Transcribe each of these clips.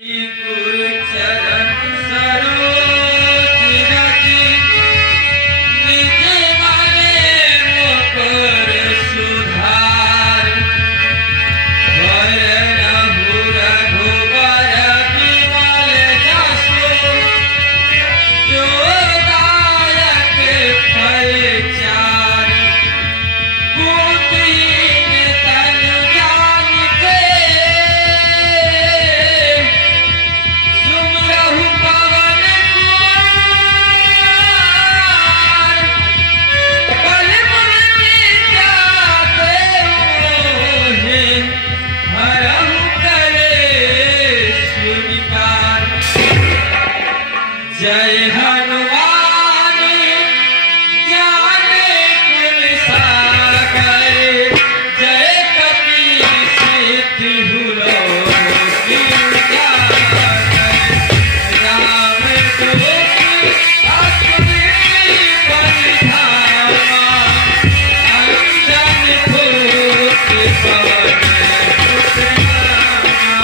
गुरु चरण सरोज रति निज मने मुकुर सुधार वरनहु रघुवर विमल जसु जो दायक फल चारि बुद्धिहीन तनु जानिके सुमरहु पवन कुमार बल बल विद्या देहु मोहि हरहु कलेश विकार जय हनुमान ज्ञान गुण सागर जय कपीस तिहु लोक उजागर राम दूत अतुलित बलिधामा अंजन पुत्र पवन सुत नामा।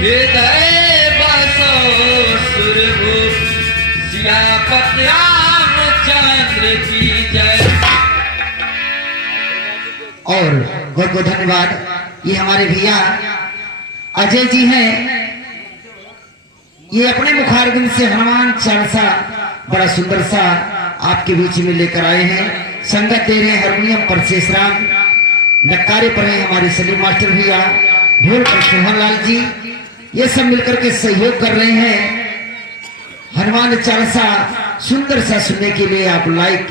हृदय बसो सुरभूप सियापत रामचंद्र की जय। और बहुत बहुत धन्यवाद। ये हमारे भैया अजय जी हैं, ये अपने मुखारबिंद से हनुमान चालीसा बड़ा सुंदर सा आपके बीच में लेकर आए हैं। संगत दे रहे हैं हारमोनियम पर शेषराम, नक्कारे पर हैं हमारे सलीम मास्टर भैया, ढोल पर सोहन लाल जी। ये सब मिलकर के सहयोग कर रहे हैं। हनुमान चालीसा सुंदर सा सुनने के लिए आप लाइक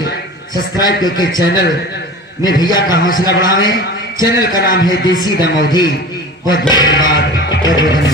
सब्सक्राइब करके चैनल में भैया का हौसला बढ़ावें। चैनल का नाम है देसी दमोधी। बहुत बहुत धन्यवाद, बहुत बहुत धन्यवाद।